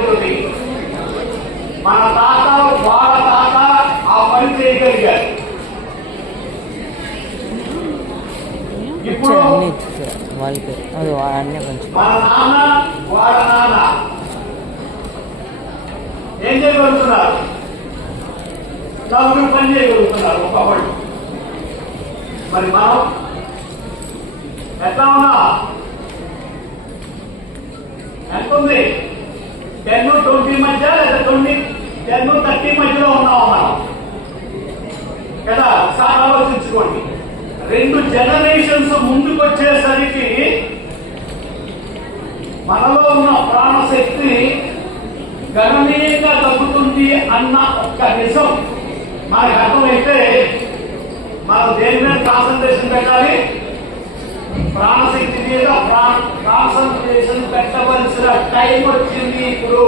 జరుగుతుంది. మన తాత వాళ్ళ తాత ఆ పని చేయగలిగారు. ఇప్పుడు మన నాన్న వాళ్ళ నాన్న ఏం చేయగలుగుతున్నారు? నలుగురు పని చేయగలుగుతున్నారు ఒకళ్ళు. మరి మనం ఎట్లా ఉన్నా ఎంత ఉంది? 10-20 మధ్య లేదా 10-30 మధ్యలో ఉన్నాం మనం కదా. సార్ ఆలోచించుకోండి. 2 జనరేషన్స్ ముందుకు వచ్చేసరికి మనలో ఉన్న ప్రాణశక్తి గణనీయంగా తగ్గుతుంది అన్న ఒక్క నిజం మనకు అర్థమైతే మనం దేని మీద కాన్సన్ట్రేషన్ పెట్టాలి? ప్రాణశక్తి మీద కాన్సన్ట్రేషన్ పెట్టవలసిన టైం వచ్చింది ఇప్పుడు.